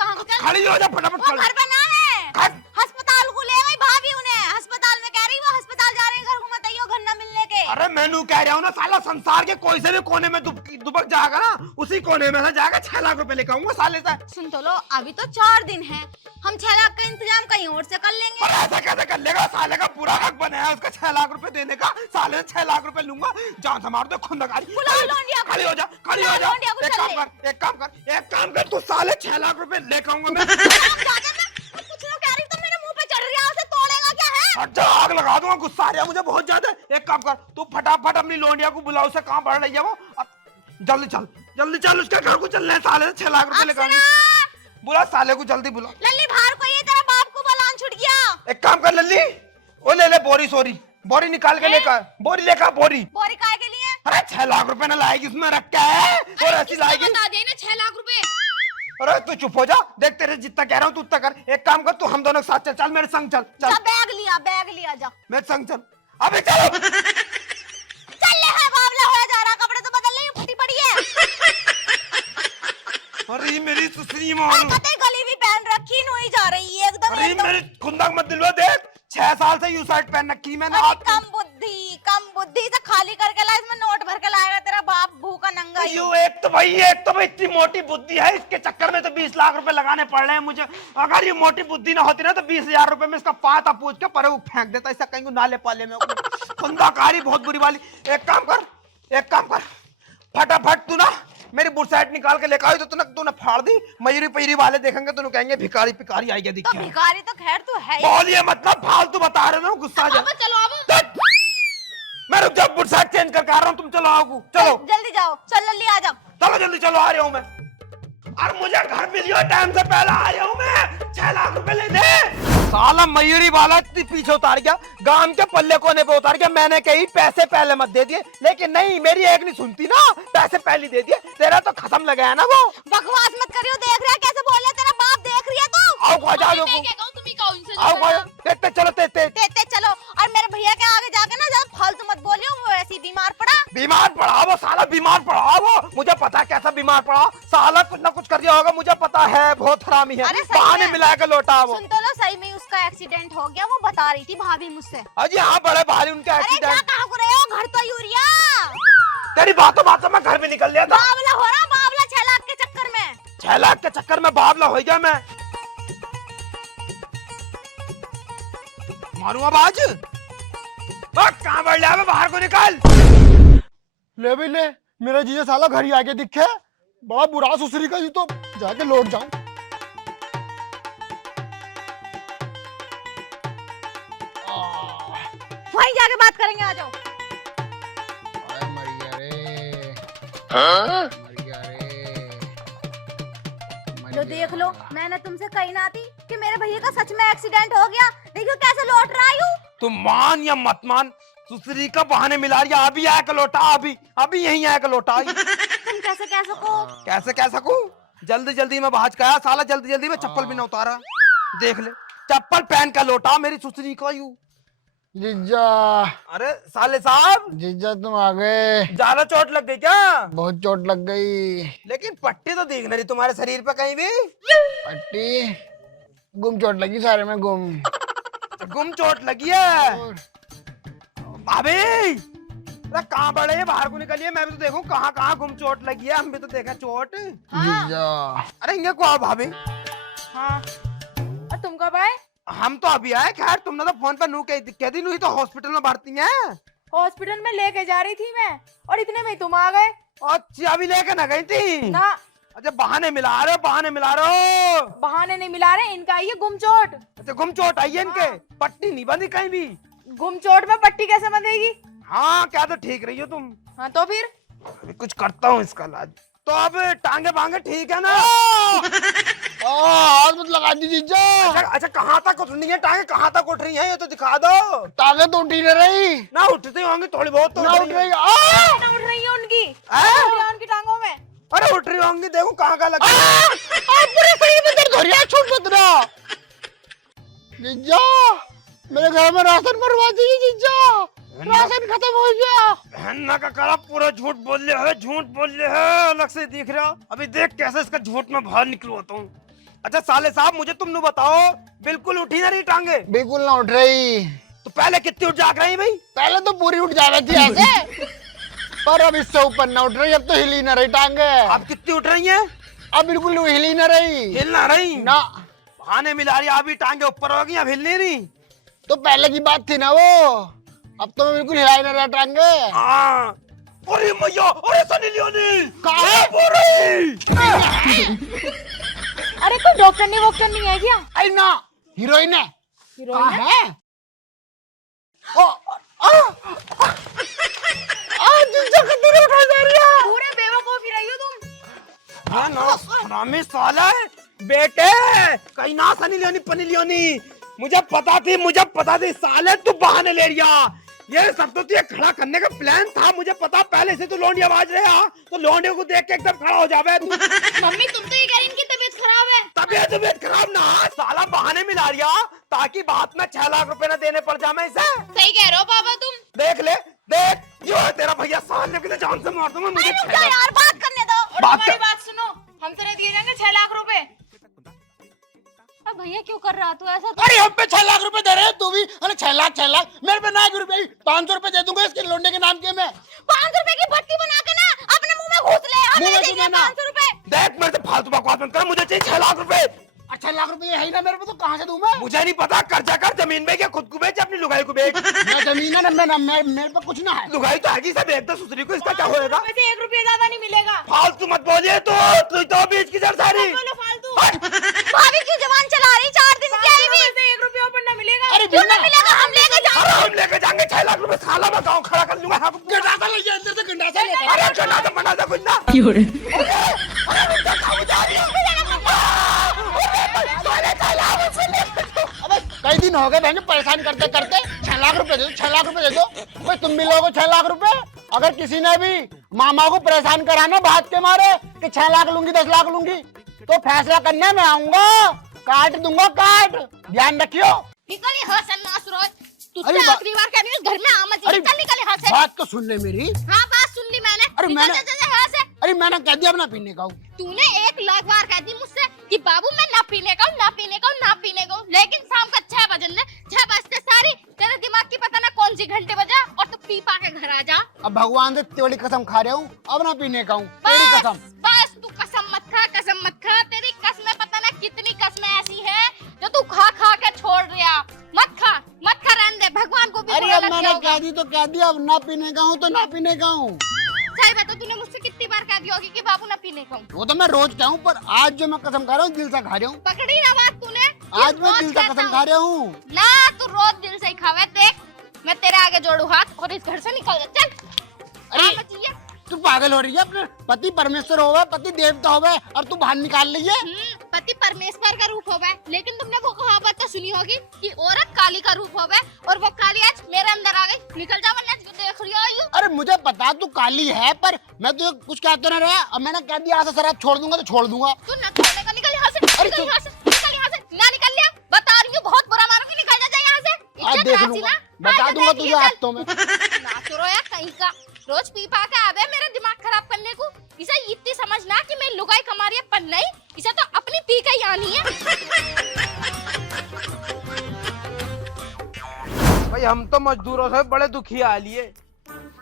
खड़ी हो जा फटाफट। वो घर पे ना है, अस्पताल को ले गई भाभी उन्हें, अस्पताल में कह रही वो अस्पताल जा रहे हैं, घर को मत आइयो, घर ना मिलने के। अरे मैनू कह रहा हूँ ना, साला संसार के कोई से भी कोने में दुबक जाएगा ना, उसी कोने में से जाएगा 6 लाख रुपए लेकर आऊंगा साले से। सुन तो लो, अभी तो 4 दिन है, हम 6 लाख का इंतजाम कहीं और से कर लेंगे। और ऐसा कैसे कर लेगा? साले का पूरा हक बना है उसका 6 लाख रुपए देने का, साले से 6 लाख रुपए लूंगा, जान से मार दो खुंदकारी। बुलाओ लौंडिया को। खड़ी हो जा, खड़ी हो जा। लौंडिया को एक चल काम कर, एक काम कर, तू साले 6 लाख रुपए लेकर आऊंगा मैं। कुछ लोग कह रही तो मेरे मुंह पे चढ़ रही है, उसे तोड़ेगा क्या है? अच्छा आग लगा दूंगा, गुस्सा आ रहा है मुझे बहुत ज्यादा। एक काम कर, तू फटाफट अपनी लौंडिया को बुलाओ, उसे कहाँ बढ़ रही है वो, जल्दी चल, जल्दी चल, उसके घर को चलना है, साले से 6 लाख रुपए लेकर आऊंगा। बुला साले को, जल्दी बुला। लल्ली बाहर को, ये तेरा बाप को बलान छूट गया। एक काम कर लल्ली, वो ले ले बोरी, सोरी बोरी निकाल के लेकर, बोरी लेकर बोरी। बोरी काय के लिए? अरे 6 लाख रुपए ना लाएगी, उसमें रख के है और ऐसी लाएगी। बता दे ना 6 लाख रुपए। अरे तू चुप हो जा, देख तेरे जितना कह रहा हूँ तू उतना कर। एक काम कर, तू हम दोनों के साथ चल, चल मेरे संग चल, चल बैग लिया जा, मेरे संग चल, अबे चलो। चल ले है बावला होया जा रहा, कपड़े तो बदल ले, फटी पड़ी है। अरे मेरी सुसरी मारू, कतई गली भी पहन रखी, नोई जा रही है एकदम। अरे मेरे खुंदक मत दिलवा, देख 6 साल से यू शर्ट पहन रखी मैंने। कम बुद्धि से खाली करके ला, इसमें नोट भर के लाएगा तेरा बाप, भूखा नंगा ही। यू एक तो भाई इतनी मोटी बुद्धि है, इसके चक्कर में तो 20 लाख रुपए लगाने पड़ रहे हैं मुझे। अगर ये मोटी बुद्धि ना होती ना तो 20,000 रुपए में इसका पाता पूछ के पर फेंक देता, ऐसा कहीं नाले पाले में। खुंदाकारी बहुत बुरी वाली। एक काम कर, फटाफट तू ना मेरी बुरसाइट निकाल के लेकर आई तो तूने फाड़ दी। मयूरी पैरी वाले देखेंगे तो कहेंगे भिखारी पिकारी आई गया दिखा। तो भिखारी तो खैर तू है ही। बोलिए मतलब फालतू बता रहे हो, गुस्सा आ जा। चलो अब मैं रुक जा, बुरसाइट चेंज करके आ रहा हूँ, तुम चलो आओ, चलो जल्दी जाओ, चल लल्ली आ जा। चलो जल्दी चलो, आ रहा हूँ मैं। और मुझे घर मिलियो टाइम से पहले आया हूँ मैं, 6 लाख रुपए ले दे। साला मयूरी वाला इतनी पीछे उतार गया, गांव के पल्ले कोने पे उतार गया। मैंने कही पैसे पहले मत दे दिए, लेकिन नहीं, मेरी एक नहीं सुनती ना, पैसे पहले दे दिए। तेरा तो खत्म लगाया ना वो। बकवास मत करियो, देख रहा है कैसे बोल रहा है, तेरा बाप देख रही है तो। आओ खा जाओ, आओ खा, तेते चलो, तेते चलो। और मेरे भैया के आगे जाके ना ज्यादा फालतू मत बोलियो, वो ऐसी बीमार पड़ा। बीमार पड़ा वो, साला बीमार पड़ा वो। मुझे पता है कैसा बीमार पड़ा, साला कुछ ना कुछ कर दिया होगा, मुझे पता है, बहुत हरामी है। अरे सही बहाने में। मिला के लौटा वो। सुन तो लो, सही में उसका एक्सीडेंट हो गया, वो बता रही थी भाभी मुझसे। अजी हाँ, बड़े भारी उनका अरे जा एक्सीडेंट। कहाँ को रहे हो, घर तो यूरिया। तेरी बातों में घर भी निकल लिया था। बावला हो रहा, बावला 6 लाख के चक्कर में। 6 लाख के चक्कर में बावला हो गया मैं। मारूंगा बाज, कहाँ बढ़ लिया, बाहर को निकाल। ले भाई ले, मेरा जीजा साला घर ही आके दिखे, बड़ा बुरा सुसरी का, जी तो जाके लौट जाऊं। वहीं जाके बात करेंगे, आ जाओ। मर गया रे, मर गया रे, मर लो गया। देख लो, मैंने तुमसे कही ना थी कि मेरे भैया का सच में एक्सीडेंट हो गया। देखो कैसे लौट रहा हूँ। तुम मान या मत मान, सुसरी का बहाने मिला रही है। अभी आया लौटा, अभी यहीं आया लौटा। तुम कैसे कह सको। कैसे कह सकूं, जल्दी जल्दी में भाज का आया साला, जल्दी जल्दी में चप्पल भी ना उतारा। देख ले, चप्पल पहन का लौटा मेरी सुसरी का यू। जीजा, अरे साले साहब, जीजा तुम आ गए। ज्यादा चोट लग गई क्या? बहुत चोट लग गई। लेकिन पट्टी तो दिख नहीं रही तुम्हारे शरीर पे कहीं भी। पट्टी गुम चोट लगी, सारे में गुम। गुम चोट लगी है भाभी। अरे कहाँ बड़े हैं, बाहर को निकलिए, मैं भी तो देखूं कहाँ कहाँ गुम चोट लगी है। हम भी तो देखा चोट। जीजा, अरे इंगे को आओ भाभी। हाँ, और तुम कब आए? हम तो अभी आए। खैर तुमने तो फोन पर नू कह दी, नू ही तो हॉस्पिटल में भर्ती है। हॉस्पिटल में लेके जा रही थी मैं, और इतने में तुम आ गए। अच्छा, अभी लेके ना गई थी ना, अच्छा, बहाने मिला रहे हो, बहाने मिला रहे हो। बहाने नहीं मिला रहे, इनका ये गुम चोट। अच्छा, गुम चोट आई है इनके, पट्टी नहीं बंधी कहीं भी। गुम चोट में पट्टी कैसे बंधेगी? हाँ, क्या तो ठीक रही हो तुम। हाँ तो फिर अभी कुछ करता हूँ इसका इलाज। तो अब टांगे बांगे ठीक है ना? हाथ मत लगा दी जीजा। अच्छा, कहाँ तक उठ रही है टांगे, कहाँ तक उठ रही है, ये तो दिखा दो। ताकत तो उठी नहीं रही, ना उठती होंगी थोड़ी बहुत तो ना उठ उठ रही रही। है। उठ रही है उनकी, हैं? उठ रही है उनकी टांगों में। अरे उठ रही होंगी, देखो कहाँ कहाँ लग पूरे शरीर में दर्द हो रहा है, छूट मत रहा। जीजा, मेरे घर में राशन भरवा दीजिए जीजा, राशन खत्म हो गया। बहन्ना का कड़ा पूरा झूठ बोल रहे है, झूठ बोल रहे है, अलग से दिख रहा। अभी देख कैसे इसका झूठ में बाहर निकलवाता हूँ। अच्छा साले साहब, मुझे तुम बताओ, बिल्कुल उठी ना रही टांगे? बिल्कुल ना उठ रही। तो पहले कितनी उठ जाग रही भाई? पहले तो पूरी उठ जा रही थी ऐसे, पर अब इससे ऊपर ना उठ रही, अब तो हिली ना रही टांगे। अब कितनी उठ रही है? अब बिल्कुल हिली ना रही। हिल ना रही ना, बहाने मिला रही, अभी टांगे ऊपर हो गई, अब हिल नहीं रही। तो पहले की बात थी ना वो, अब तो मैं बिल्कुल हिला ही ना रहा टांगे। हाँ, अरे मैया, अरे सनी लियोनी कहाँ है? बोल रही? अरे कोई डॉक्टर नहीं है क्या? अरे ना, हीरोइन है। हीरोइन कहाँ है? जीजा कितनी उठाई जा रही है? पूरे बेवकूफ ही रही हो तुम। हाँ ना, हरामी साला है बेटे, कहीं ना सनी लियोनी पनी लियोनी। मुझे पता थी साले तू बहाने ले लिया। ये सब तो तुझे खड़ा करने का प्लान था, मुझे पता पहले से। तू लोंडी आवाज रहे हा, तो लोंडियों को देख के एकदम खड़ा हो जावे तू। मम्मी तुम तो ये कह रही इनकी तबीयत खराब है। तबीयत खराब ना, साला बहाने मिला रिया ताकि बात में 6 लाख रुपए ना देने पड़ जाए मैं इसे। सही कह रहे हो पापा तुम। देख ले, देख यो है तेरा भैया, साले के जान से मार दूंगा। मुझे 6 लाख यार बात करने दो। और बात हमारी कर। बात सुनो, हमसे नहीं दिए जाएंगे 6 लाख रुपए। अब भैया क्यों कर रहा तू ऐसा? अरे हम पे 6 लाख रुपए दे रहे हैं, तू भी। अरे 6 लाख मेरे पे ना, 1 रुपए 500 रुपए दे दूंगा इसके लोंडे के नाम के। मैं 500 रुपए की भट्टी बना के ना अपने मुंह में घुस ले। मुंह में हमें घुसना ना। 500 रुपए। देख, मेरे से फालतू बकवास मत कर, मुझे चाहिए 6 लाख रुपए। 6 लाख रुपए है ही ना मेरे पे, तो कहाँ से दूं मैं? मुझे नहीं पता, कर्जा कर, जमीन बेच या खुद को बेच, अपनी लुगाई को बेच। मैं जमीन है ना, मेरे पे कुछ ना है। लुगाई तो आगे से बेच दो सुसरी को, इसका क्या होएगा? वैसे 1 रुपया ज्यादा नहीं मिलेगा। फालतू मत बोलिए, तू तो बीच की जड़ सारी। बोलो फालतू। भाभी क्यों जबान चला रही? 4 दिन की आई भी। वैसे 1 रुपया ऊपर ना मिलेगा। अरे क्यों ना मिलेगा? हम लेके जाएंगे। अरे हम लेके जाएंगे 6 लाख रुपए, साला मैं गाँव खड़ा कर लूंगा। गंडासा ले अंदर से, गंडासा ले। अरे गंडासा मना कुछ ना। अरे रुक जा, कहाँ जा रही है? दिन हो गए बहन परेशान करते करते। 6 लाख रुपए दे दो, 6 लाख रुपए दे दो। भाई तुम भी लोगो 6 लाख रुपए। अगर किसी ने भी मामा को परेशान करा ना बात के मारे कि 6 लाख लूंगी 10 लाख लूंगी, तो फैसला करने में आऊंगा, काट दूंगा काट। ध्यान रखियो। निकल यहाँ से नासुरोज। अरे तुझसे आखिरी बार कह रही हूँ, घर में आ मत। निकल यहाँ से। बात तो सुन ले मेरी। हाँ बात सुन ली मैंने। अरे निकल मैंने- जा यहाँ से। अरे मैंने कह दिया अपना पीने का हूँ। तूने 1 लाख बार कह दी मुझसे कि बाबू मैं ना पीने का हूँ, ना पीने का हूँ, ना पीने का हूँ, लेकिन शाम का 6 बजने 6 बजते सारी तेरे दिमाग की पता ना कौन सी घंटे बजा और तू पी पा के घर आ जा। अब भगवान से तेरी कसम खा रहा हूँ, अब ना पीने का हूँ, तेरी कसम। बस तू कसम मत खा, कसम मत खा। तेरी कसमें पता ना कितनी कसमें ऐसी है जो तू खा खा के छोड़ दिया। मत खा रहने दे, भगवान को भी अरे बुरा अब लग मैंने गया होगा। कह दी तो कह दिया, अब ना पीने का हूँ तो ना पीने का हूँ। सही बात है, तूने मुझसे कितनी बार कह दिया होगी कि बाबू ना पीने का हूँ। वो तो मैं रोज कहूँ, पर आज जो मैं कसम खा रहा हूँ दिल से खा रहा हूँ। पकड़ी ना बात तूने। आज मैं दिल से कसम खा रहा हूँ। ना तू रोज दिल से ही खावे। देख मैं तेरे आगे जोड़ू हाथ और इस घर से निकल जा। चल। अरे हाँ, बचिए। तू पागल हो रही है। अपने पति परमेश्वर होवे, पति देवता होवे, और तू बाहर निकाल रही है। पति परमेश्वर का रूप होवे, लेकिन तुमने वो कहावत तो सुनी होगी कि औरत काली का रूप होवे, और वो काली आज मेरे अंदर आ गई। निकल जा वरना देख रही हो। अरे मुझे पता तू काली है, पर मैं तो कुछ कहते ना रहा। अब मैंने कह दिया आज से शराब छोड़ दूंगा तो छोड़ दूंगा। तू न छोड़ने का, निकल यहाँ से। अरे निकल तू- यहाँ से, निकल यहाँ से। ना निकल लिया, बता रही हूँ बहुत बुरा मारूंगी। निकल जा यहाँ से। आज इज्जत देख रासी लूंगा, ना। बता आज दूंगा देख तुझे ये चल। हाथों में। ना चुरो यार कहीं का। रोज पी पा के आवे मेरा दिमाग खराब करने को। इसे इतनी समझना कि मैं लुगाई कमा रही है, पर नहीं, इसे तो अपनी पी का ही आनी है। भाई हम तो मजदूरों से बड़े दुखी आ लिए।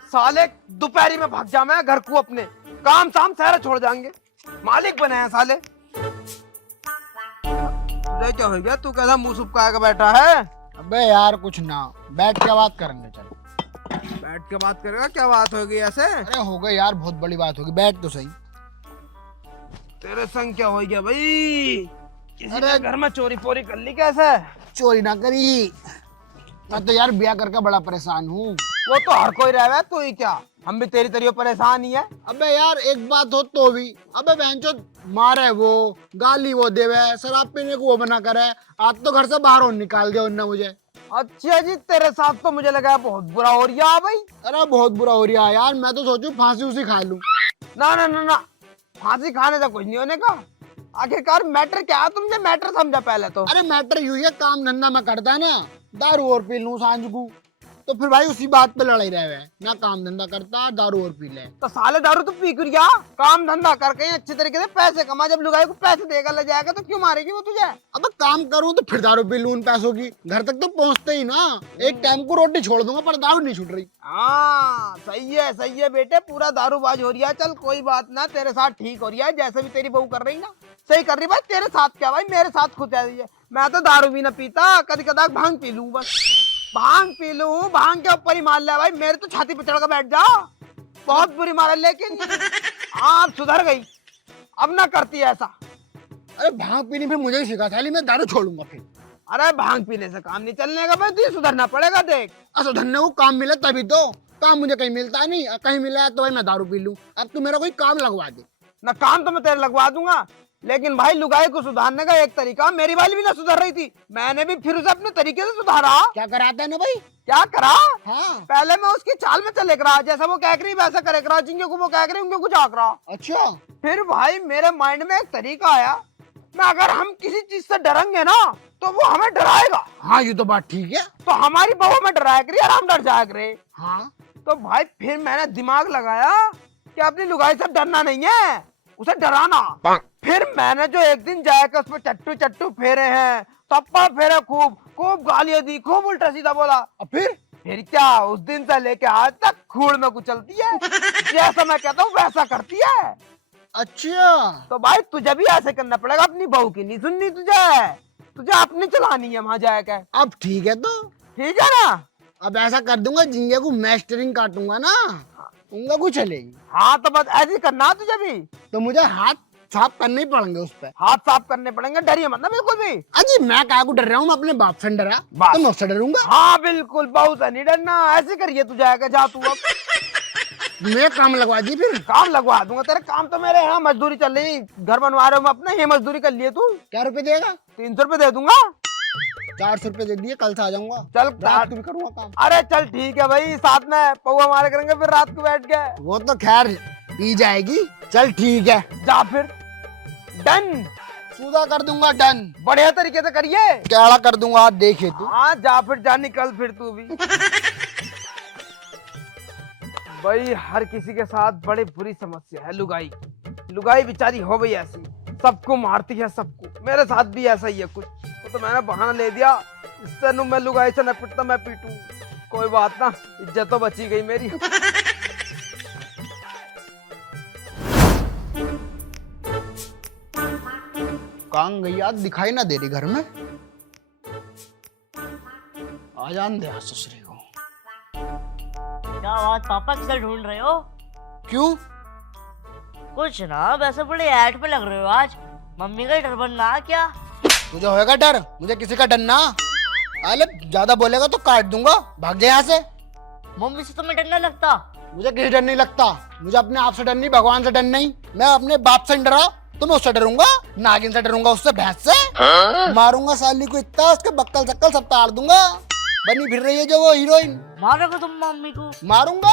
साले दोपहरी में भाग जा मैं घर को अपने, काम शाम सारा छोड़ जाएंगे, मालिक बने हैं साले। तुझे क्या हो गया, तू कैसा मुंह सुपका के बैठा है? अबे यार कुछ ना, बैठ के बात करेंगे। चल बैठ के बात करेगा, क्या बात हो गई ऐसे? अरे हो गई यार, बहुत बड़ी बात होगी, बैठ तो सही। तेरे संग क्या हो गया भाई? किसी अरे- ने घर में चोरी पोरी कर ली कैसे? चोरी ना करी, मैं तो यार ब्याह करके बड़ा परेशान हूँ। वो तो हर कोई रह है, तू ही क्या, हम भी तेरी तरियो परेशान ही है। अबे यार एक बात हो तो भी, अबे बहनचोद मारे वो, गाली वो देवे, शराब पीने को वो बना करे, आज तो घर से बाहर और निकाल दिया उन्होंने मुझे। अच्छा जी, तेरे साथ तो मुझे लगा बहुत बुरा हो रहा है भाई। अरे बहुत बुरा हो रहा है यार, मैं तो सोचूं फांसी उसी खा लूं। ना ना ना ना, फांसी खाने से कुछ नहीं होने का। आखिरकार मैटर क्या है, तुमने मैटर समझा पहले तो। अरे मैटर यूं है, काम धंधा मैं करता ना, दारू और पी लूं सांझ को, तो फिर भाई उसी बात पे लड़ाई रहे। ना काम धंधा करता, दारू और पी ले। तो साले दारू तो पी कर काम धंधा करके अच्छे तरीके से पैसे कमा, जब लुगाई को पैसे देगा ले जाएगा तो क्यों मारेगी वो तुझे? अब काम करूं तो फिर दारू पी लूं उन पैसों की, घर तक तो पहुंचते ही ना। एक टाइम को रोटी छोड़ दूंगा पर दारू नहीं छूट रही। हाँ सही है बेटे, पूरा दारूबाज हो रही है। चल कोई बात ना, तेरे साथ ठीक हो रही है, जैसे भी तेरी बहू कर रही ना सही कर रही। भाई तेरे साथ क्या भाई, मेरे साथ खुद है। मैं तो दारू भी ना पीता, कभी कदा भांग पी लूं, बस भांग पी लूं, भांग के ऊपर ही मार ले भाई, मेरे तो छाती पे चढ़ कर बैठ जा। बहुत बुरी मार है, लेकिन हाँ सुधर गई, अब ना करती ऐसा। अरे भांग पीनी फिर मुझे ही सिखा था, मैं दारू छोड़ूंगा फिर। अरे भांग पीने से काम नहीं चलने का भाई, तुझे सुधरना पड़ेगा। देख असो धन्य को काम मिले तभी तो, काम मुझे कहीं मिलता नहीं, कहीं मिला है तो भाई मैं दारू पी लूं। अब तू मेरा कोई काम लगवा दे। ना, काम तो मैं तेरे लगवा दूंगा, लेकिन भाई लुगाई को सुधारने का एक तरीका, मेरी वाली भी ना सुधर रही थी, मैंने भी फिर उसे अपने तरीके से सुधारा। क्या कराता है ना भाई? क्या करा? हाँ पहले मैं उसकी चाल में चले करा, जैसा वो कह रही वैसा करे करा, जिनके को वो कह रही उनके को झाक रहा। अच्छा, फिर भाई मेरे माइंड में एक तरीका आया, मैं अगर हम किसी चीज से डरेंगे ना तो वो हमें डराएगा। हाँ ये तो बात ठीक है। तो हमारी बहू हमें डराया करी और हम डर जाया करे। हाँ तो भाई फिर मैंने दिमाग लगाया कि अपनी लुगाई से डरना नहीं है, उसे डराना। फिर मैंने जो एक दिन जाकर उस पर चट्टू चट्टू फेरे हैं, थप्पड़ फेरे, खूब खूब गालियां दी, खूब उल्टा सीधा बोला। और फिर क्या, उस दिन से लेके आज तक खूड़ में कुचलती है, जैसा मैं कहता हूँ वैसा करती है। अच्छा, तो भाई तुझे भी ऐसे करना पड़ेगा, अपनी बहू की नहीं सुननी तुझे अपनी चलानी है वहां जाकर। अब ठीक है तो, ठीक है ना? अब ऐसा कर दूंगा, जिंगे को मैं स्टीयरिंग काटूंगा ना, उनका कुछ चलेगी। हाँ तो बस ऐसे ही करना तुझे भी। तो मुझे हाथ साफ करने ही पड़ेंगे उस पे। हाथ साफ करने पड़ेंगे, डरिए मत ना बिल्कुल भी। अजी मैं क्या को डर रहा हूँ, मैं अपने बाप से डरा बस। तो मैं उससे डरूंगा। हाँ बिल्कुल, बहू से नहीं डरना। ऐसे करिए तू जाएगा, जा तू अब। मैं काम लगवा दी फिर। काम लगवा दूंगा तेरे, काम तो मेरे यहाँ मजदूरी चल रही, घर बनवा रहे हूँ मैं अपने, ये मजदूरी कर लिए तू। क्या रुपए देगा? 300 रुपए दे दूंगा। 400 रुपए दे दिए, कल से आ जाऊंगा। चल रात को भी करूंगा काम। अरे चल ठीक है भाई, साथ में पौवा मारे करेंगे फिर रात को बैठ के। वो तो खैर पी जाएगी। चल ठीक है, जा फिर, डन। सूदा कर दूंगा, डन। बढ़िया तरीके से करिए। क्या कर दूंगा, आप देखिए तू। हाँ जा फिर, जा निकल फिर तू भी। भाई हर किसी के साथ बड़ी बुरी समस्या है लुगाई। लुगाई बेचारी हो गई ऐसी, सबको मारती है सबको। मेरे साथ भी ऐसा ही है कुछ। तो मैंने बहाना ले दिया, इससे नु मैं लुगाई से न पिटता मैं पीटूं। कोई बात ना, इज्जत तो बची गई मेरी। कहाँ गई यार, दिखाई ना दे रही घर में। आ जान दे ससुरी को। क्या बात पापा, किसे ढूंढ रहे हो? क्यों? कुछ ना, वैसे बड़े ऐड पे लग रहे हो आज। मम्मी का डर बनना क्या? तुझे होएगा डर, मुझे किसी का डर ना। अरे ज्यादा बोलेगा तो काट दूंगा, भाग जा यहाँ से। मम्मी से तुम्हें डर नहीं लगता? मुझे किसी डर नहीं लगता। मुझे अपने आप से डर नहीं, भगवान से डर नहीं। मैं अपने बाप से डरा तो मैं उससे डरूंगा, नागिन से डरूंगा, उससे भैंस से। मारूंगा साली को इतना, उसके बक्कल सक्कल सब ताड़ दूंगा। बनी फिर रही है जो वो हीरोइन। मारोगे तुम मम्मी को? मारूंगा,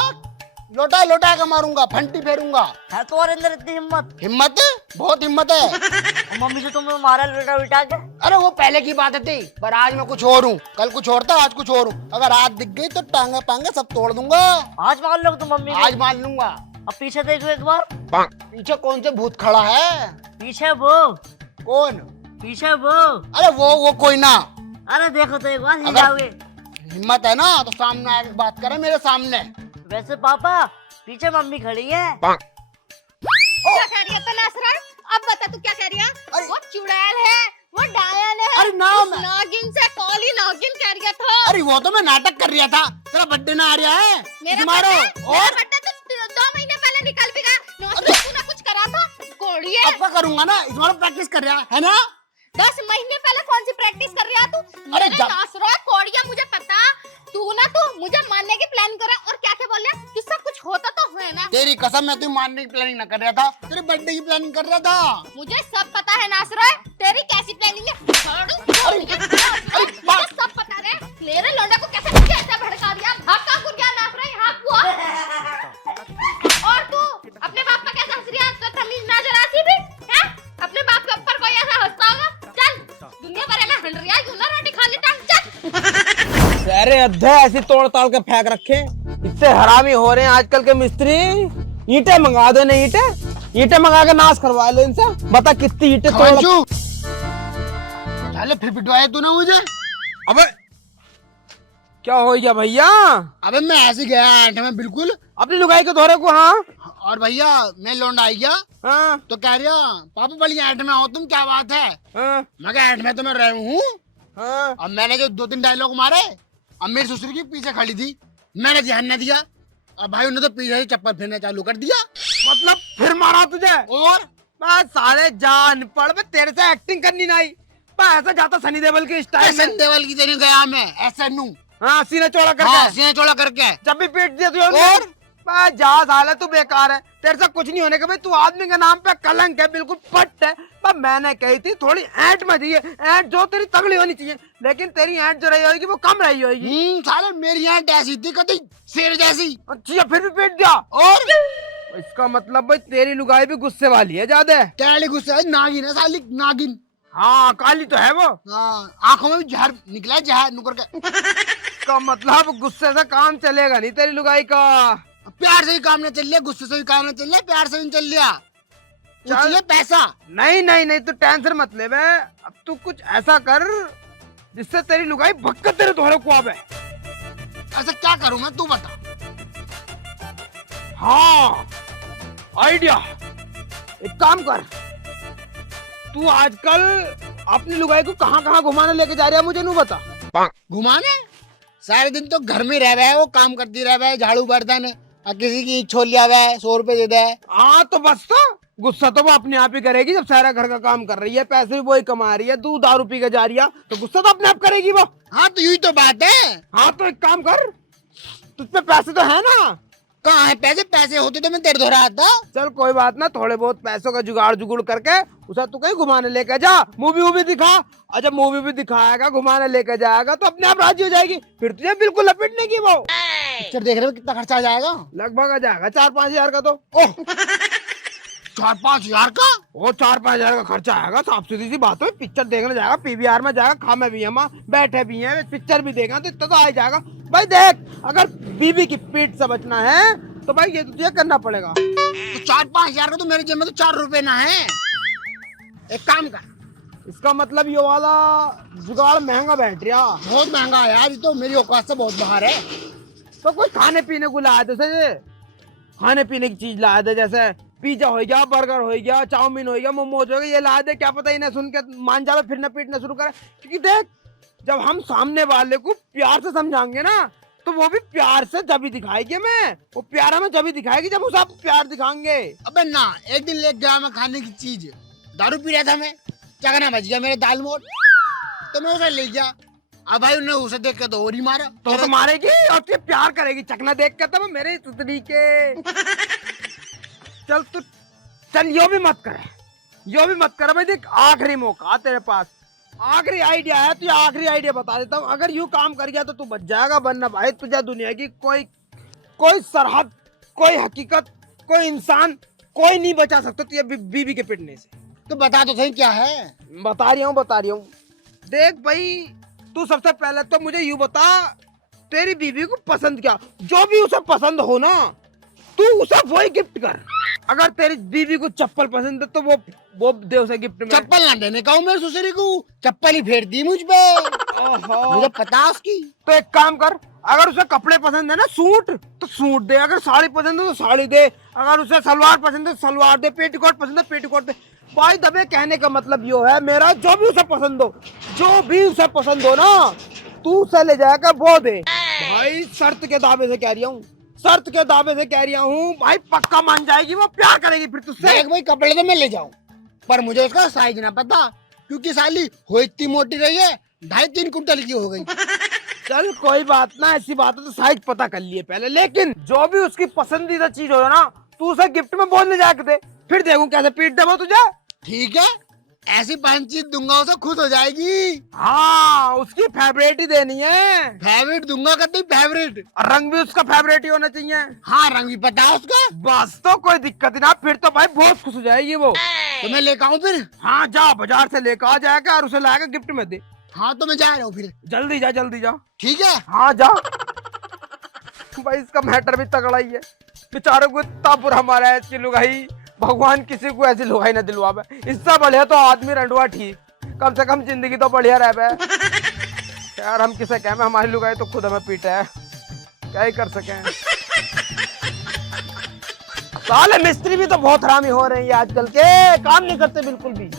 लोटा लोटा के मारूंगा, फंटी फेरूंगा। है तुम्हारे अंदर इतनी हिम्मत? हिम्मत, बहुत हिम्मत है। और मम्मी से तुमने मारा लोटा बिठा के? अरे वो पहले की बात थी, पर आज मैं कुछ और हूँ। कल कुछ और था, आज कुछ और हूँ। अगर आज दिख गई तो टांगे पांगे सब तोड़ दूंगा। आज मार लो तुम मम्मी को? आज मान लूंगा। अब पीछे देखो एक बार। पीछे कौन से भूत खड़ा है? पीछे वो। कौन? पीछे वो। अरे वो कोई ना। अरे देखो तो एक बार, हिल अगर- जाओगे। हिम्मत है ना तो सामने आके बात करे मेरे सामने। वैसे पापा, पीछे मम्मी खड़ी है। क्या कह रही है तनासरा? अब बता तू क्या कह रही है? अरे- वो चुड़ैल है, वो डायन है। अरे नाम उस नागिन से काली नागिन कह रही था। अरे वो तो मैं नाटक कर रहा था। तेरा बर्थडे ना आ रहा है, मेरा मारो। मेरा और बर्थडे तो 2 महीने पहले निकल भी गया। तू ना कुछ करा था, कोड़ी है। अब क्या करूंगा ना, इस बार प्रैक्टिस कर रहा है ना। 10 महीने पहले कौन सी प्रैक्टिस कर रहा तू? अरे मेरा जा- नासरा कोड़िया, मुझे पता। तू मुझे मारने की प्लान कर रहा और क्या क्या बोल रहा? किससे कुछ होता तो है ना। तेरी कसम, मैं तुझे मारने की प्लानिंग ना कर रहा था, तेरे बर्थडे की प्लानिंग कर रहा था। मुझे सब पता है नासरा, तेरी कैसी प्लानिंग है। मुझे सब पता है। मेरे लौंडे को कैसे भड़का दिया, भाग का गुड़िया नासरा यहाँ हुआ। और तू अपने बाप का कैसा हंस रही है? तो तमीज ना जरा सी भी है? अपने बाप के ऊपर कोई ऐसा हंसता होगा? चल, दुनिया भर में हंड रही है, क्यों ना रोटी खा ले टांग। चल अरे अद्धे ऐसी तोड़ ताड़ के फेंक रखे, इतने हरामी हो रहे हैं आजकल के मिस्त्री। ईंटें मंगा दो, नहीं ईंटें मंगा के नाश करवा लो इनसे। बता कितनी ईंटें तोड़। चले फिर पिटवाए तूने मुझे। अबे क्या हो गया भैया? अबे मैं ऐसे गया ऐंठ में बिल्कुल अपनी लुगाई के धोरे को। हाँ और भैया मैं लौंडा आई गया हाँ तो कह रहा पापा बड़ी ऐंठ में हो तुम, क्या बात है? हाँ मैं कहा ऐंठ में तो मैं रहा हूँ। हाँ। अब मैंने जो 2-3 डायलॉग मारे, अब मेरी ससुर की पीछे खड़ी थी, मैंने ध्यान न दिया। अब भाई उन्होंने तो पीछे ही चप्पल फेरना चालू कर दिया। मतलब फिर मारा तुझे? और बस साले जान पड़ बे, तेरे से एक्टिंग करनी नहीं। बस ऐसा जाता सनी देओल के स्टाइल ऐसे में। देवल की तरह गया मैं, ऐसे नू। हाँ सीने चौड़ा करके। हाँ, सीने चौड़ा करके। जब भी पीट दिया तुझे और? बस जा साले, तू बेकार है, तेरे से कुछ नहीं होने का भाई। तू आदमी के नाम पे कलंक है, बिल्कुल पट है। पर मैंने कही थी थोड़ी ऐंठ में दी है, ऐंठ जो तेरी तगड़ी होनी चाहिए, लेकिन तेरी ऐंठ जो रही होगी वो कम रही होगी। साले मेरी ऐंठ ऐसी थी कभी शेर जैसी। अच्छा फिर भी पीट दिया। और इसका मतलब भाई तेरी लुगाई भी गुस्से वाली है ज्यादा। कैली गुस्सा है, नागिन है साली, नागिन। हाँ काली तो है वो। हाँ, आंखों में भी जहर निकला है, जहर नुकर के। इसका मतलब गुस्से से काम चलेगा नहीं तेरी लुगाई का। प्यार से ही काम न चल लिया, गुस्से से भी काम न चल लिया, प्यार से भी चल लिया। इसलिए पैसा नहीं नहीं नहीं, तू टेंशन मत ले बे। अब तू कुछ ऐसा कर जिससे तेरी लुगाई भक्कत तेरे दोहरे को आवे। ऐसा क्या करूं मैं, तू बता। हाँ आइडिया, एक काम कर, तू आजकल अपनी लुगाई को कहाँ कहाँ घुमाने लेके जा रहा है मुझे नहीं बता। घुमाने? सारे दिन तो घर में रह रहा है, वो काम करती रह रहा है, झाड़ू बर्तन, और किसी की ईंट छोड़ लिया हुआ है, 100 रुपए दे दे। हाँ तो बस, तो गुस्सा तो वो अपने आप ही करेगी जब सारा घर का काम कर रही है, पैसे भी वही कमा रही है, दूध दारू पी के जा रही है, तो गुस्सा तो अपने आप करेगी वो। हाँ तो यही तो बात है। हाँ तो एक काम कर, तुझ पे पैसे तो है ना, कहाँ है पैसे? पैसे होते तो मैं तेरे धो रहा था। चल कोई बात ना, थोड़े बहुत पैसों का जुगाड़ जुगुड़ करके उसे तू कहीं घुमाने लेके जा, मूवी वूवी दिखा। और जब मूवी भी दिखाएगा, घुमाने लेके जाएगा तो अपने आप राजी हो जाएगी, फिर तुझे बिल्कुल लपेटने की वो। पिक्चर देखने में कितना खर्चा आ जाएगा? लगभग आ जाएगा 4-5 हजार का। तो ओह 4-5 हजार का? वो 4-5 हजार का खर्चा आएगा। साफ सीधी सी बात है, पिक्चर देखने जाएगा, पीवीआर में जाएगा, खामे भी हम बैठे भी हैं, पिक्चर भी देगा तो इतना तो आ ही जाएगा। भाई देख, अगर बीवी की पीठ से बचना है तो भाई ये तो तुझे करना पड़ेगा। तो 4-5 हजार का तो मेरे जेब में तो 4 रुपए ना है। एक काम कर, इसका मतलब ये वाला जुगाड़ महंगा बैठ रहा। बहुत महंगा है यार, ये तो मेरी औकात से बहुत बाहर है। तो कोई खाने पीने को लाया दे, जैसे खाने पीने की चीज लाया दे, जैसे पिज्जा हो गया, बर्गर हो गया, चाउमीन हो गया, मोमोज हो गया, ये लाया दे। क्या पता इन्हें सुन के मान जावे, फिर न पीटना शुरू करे। क्योंकि देख, जब हम सामने वाले को प्यार से समझाएंगे ना, तो वो भी प्यार से जब ही दिखाएगी। हमें वो प्यार हमें जब ही दिखाएगी जब उसे आप प्यार दिखाएंगे। अबे ना, एक दिन ले गया मैं खाने की चीज, दारू पी रहा था मैं, चगना बच गया मेरे दाल मोट, तो मैं उसे ले गया। अब भाई उन्हें उसे देख के तो और ही मारा। तो मारेगी और तुझे प्यार करेगी चकना देख कर, तब मेरे सुतरी के। चल तू, चल यो भी मत करे, यो भी मत कर। भाई देख, आखिरी मौका तेरे पास, आखिरी आइडिया है। तुझे आखिरी आइडिया बता देता हूँ, अगर यूं काम कर गया तो तू बच जाएगा, वरना भाई तुझे दुनिया की कोई सरहद, कोई हकीकत, कोई इंसान, कोई नहीं बचा सकता तुझे बीवी के पिटने से। तो बता तो सही क्या है? बता रही हूँ। देख भाई, तू सबसे पहले तो मुझे यूं बता, तेरी बीवी को पसंद क्या? जो भी उसे पसंद हो ना, तू उसे वही गिफ्ट कर। अगर तेरी बीवी को चप्पल पसंद है तो वो दे उसे गिफ्ट में। चप्पल ना देने का हूँ मैं ससुरी को, चप्पल ही फेर दी मुझ पे। ओहो। मुझे पता है उसकी। तो एक काम कर, अगर उसे कपड़े पसंद है ना, सूट, तो सूट दे। अगर साड़ी पसंद है तो साड़ी दे। अगर उसे सलवार पसंद है तो सलवार दे। पेटीकोट पसंद है पेटीकोट दे। भाई दबे, कहने का मतलब यो है मेरा, जो भी उसे पसंद हो, जो भी उसे पसंद हो ना, तू उसे ले जाएगा वो दे। भाई शर्त के दावे से कह रही हूँ, शर्त के दावे से कह रहा हूँ भाई, पक्का मान जाएगी, वो प्यार करेगी फिर तुझसे। देख भाई, कपड़े तो मैं ले जाऊं, पर मुझे उसका साइज ना पता, क्योंकि साली हो इतनी मोटी रही है, 2.5-3 कुंटल की हो गई। चल कोई बात ना, ऐसी बात है तो साइज पता कर लिए पहले। लेकिन जो भी उसकी पसंदीदा चीज हो ना, तू उसे गिफ्ट में बोल ले जाके दे, फिर देखूं कैसे पीट दे वो तुझे। ठीक है, ऐसी 5 चीज दूंगा, उसे खुश हो जाएगी। हाँ, उसकी फेवरेट ही देनी है। फेवरेट दूंगा, कहती फेवरेट। और रंग भी उसका फेवरेट ही होना चाहिए। हाँ, रंग भी पता है उसका। बस तो कोई दिक्कत ही ना, फिर तो भाई बहुत खुश हो जाएगी वो। तो मैं लेकर आऊं फिर? हाँ, जा बाजार से लेकर आ जाएगा और उसे लाएगा गिफ्ट में दे। हाँ, तो मैं जा रहा हूँ फिर। जल्दी जा। ठीक है। हाँ जा। भाई इसका मैटर भी तगड़ा ही है, बेचारों को इतना बुरा मारा है इसकी लुगाई। भगवान किसी को ऐसी लुगाई ना दिलवावे। इससे बढ़िया तो आदमी रंडुआ ठीक, कम से कम जिंदगी तो बढ़िया रहे। यार हम किसे कहें, हमारी लुगाई तो खुद हमें पीटा है, क्या ही कर सके। साले मिस्त्री भी तो बहुत हरामी हो रहे हैं आजकल के, काम नहीं करते बिल्कुल भी।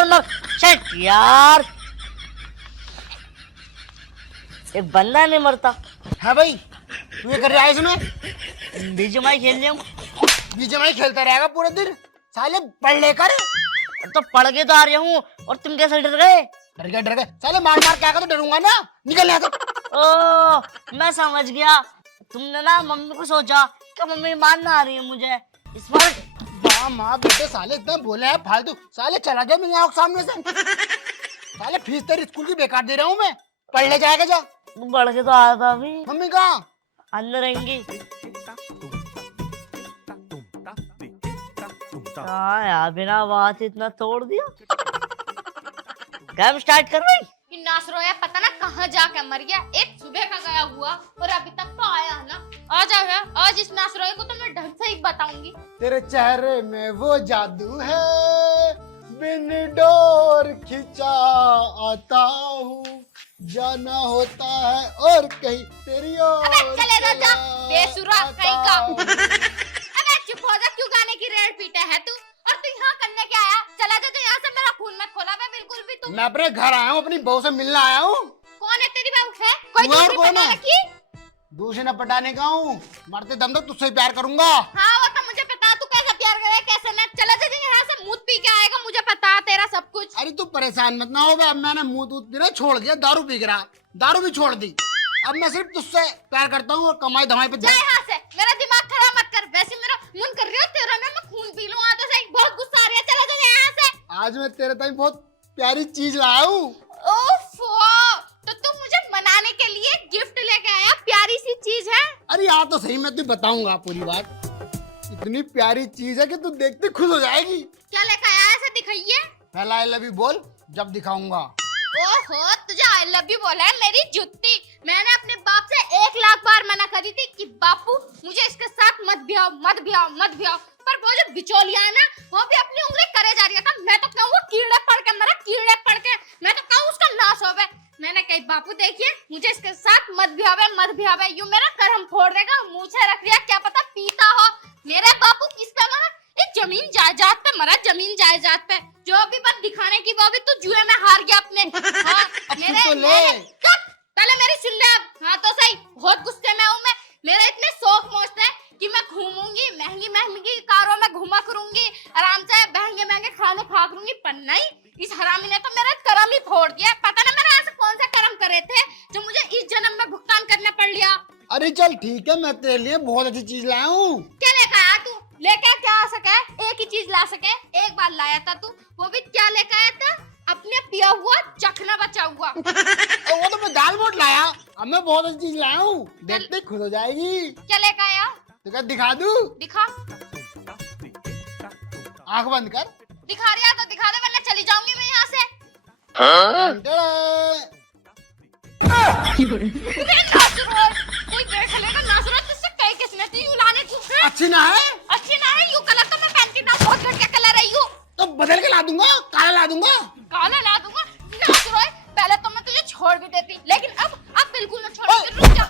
मार। शिट यार, एक बंदा नहीं मरता। है भाई, तू ये कर रहा है इसमें? बीजीएमआई खेल लिया। बीजीएमआई खेलता रहेगा पूरे दिन, साले पढ़ लेकर। तो पढ़ के तो आ रहा हूँ, और तुम कैसे डर गए? डर गए साले, मार क्या कर, तो डरूंगा ना, निकल यहाँ से। ओ, मैं समझ गया, तुमने ना मम्मी को सोचा कि मम्मी मारना आ रही है मुझे, इस बार। माँ बेटे साले इतना बोले हैं फालतू, साले चला गया मेरी आँख सामने से। साले फीस तेरी स्कूल की बेकार दे रहा हूँ मैं, पढ़ ले जाएगा जा। तुम बढ़ के तो आया था अभी। मम्मी कहाँ? अंदर रहेंगी। हाँ यार, बिना बात इतना तोड़ दिया। गेम स्टार्ट कर भाई। कि नासरोया पता ना कहाँ जाके मर गया, एक सुबह का गया हुआ और अभी तक तो आया है ना। आ जाओ यार, आज इस नासरोया को तो मैं ढंग से ही बताऊंगी। तेरे चेहरे में वो जादू है, बिन डोर खिंचा आता हूँ, जाना होता है और कहीं तेरी ओर। अबे चले जा, बेसुरा कहीं का। अबे चुप हो जा, क्यों गाने की रेड पीटे है तू? और तू यहाँ करने क्या आया? चला जा यहाँ से, मेरा खून मत खोला बे बिल्कुल भी तू। मैं अपने घर आया हूँ, अपनी बहू से मिलने आया हूँ। कौन है तेरी बहू है? कोई दूसरी पटा रखी? दूसरी न पटाने का हूँ, मरते दम तक तुझसे प्यार करूंगा। हाँ वो तो मुझे पता, तू कैसे प्यार करे कैसे नहीं। चला जा यहाँ से, मुँह पी के आएगा, मुझे अरे तू परेशान मत ना हो बे, अब मैंने मुंह दूध पीना छोड़ दिया, दारू पी रहा, दारू भी छोड़ दी। अब मैं सिर्फ तुझसे प्यार करता हूँ और कमाई धमाई पे जा यहाँ से, मेरा दिमाग खराब मत कर। वैसे मेरा मन कर रहा है तेरा ना मैं खून पी लूं। तो सही, बहुत गुस्सा आ रहा है, चला जा यहाँ से। आज मैं तेरे ताई बहुत प्यारी चीज लाया हूँ। ओफो, तो तुम मुझे मनाने के लिए गिफ्ट लेके आया, प्यारी सी चीज है। अरे हाँ तो सही, मैं तुझे बताऊंगा पूरी बात। इतनी प्यारी चीज है कि तू देखते खुश हो जाएगी। क्या लेके आया, ऐसे दिखाइए। पहला आई लव यू बोल, जब दिखाऊंगा। ओहो, तुझे आई लव यू बोला है, मेरी जुत्ती। मैंने अपने बाप से 1 लाख बार मना करी थी कि बापू मुझे इसके साथ मत ब्याओ, मत ब्याओ, मत ब्याओ। पर वो जो बिचौलिया है ना, वो भी अपनी उंगली करे जा रही था। मैं तो कहूँ वो कीड़े पड़ के मरा, कीड़े पड़ के। मैं तो कहूँ उसका नाश होवे। मैंने कही बापू देखिए, मुझे इसके साथ मत ब्यावे, मत ब्यावे। यूं मेरा कर्म फोड़ देगा, मुँह से रख दिया, क्या पता पीता हो। मेरे बापू किस पे मरा? जमीन जायदाद पे मरा, जमीन जायदाद पे। जो भी बात दिखाने की, वो भी तू जुए में हार गया अपने। हाँ, पहले मेरी सुन ले अब। हाँ तो सही, बहुत गुस्से में हूँ मैं। मेरे इतने शौक मौज थे कि मैं घूमूंगी, महंगी महंगी कारों में घूमा करूंगी, आराम से महंगे महंगे खाने खा करूंगी। पर नहीं, इस हरामी ने तो मेरा कर्म ही फोड़ दिया। पता ना मैंने ऐसे कौन से कर्म करे थे जो मुझे इस जन्म में भुगतान करना पड़ लिया। अरे चल ठीक है, मैं तेरे लिए बहुत अच्छी चीज लाया हूँ। क्या लेकर आया तू? लेकर क्या आ सके? एक ही चीज ला सके। एक बार लाया था तू, वो भी क्या लेकर आया था? अपने पिया हुआ चखना बचा हुआ। वो तो मैं दाल मोट लाया। अब मैं बहुत अच्छी चीज लाया हूँ, देखते खुश हो जाएगी। क्या लेकर आया? तो क्या दिखा दूँ? दिखा। आंख बंद कर। दिखा रहा तो दिखा दे, वरना चली जाऊंगी मैं यहाँ से। कोई देख लेगा। नासुरत तुझसे कई किस्में थी, यूं लाने तू। अच्छी ना है? अच्छी ना है, यूं कलर तो मैं पहनती ना, बहुत घटिया कलर है यूं। तो बदल के ला दूंगा, काला ला दूंगा। काला ला दूंगा। नासुरत, पहले तो मैं तुझे छोड़ भी देती, लेकिन अब बिल्कुल न छोड़ूंगी। रुक जा।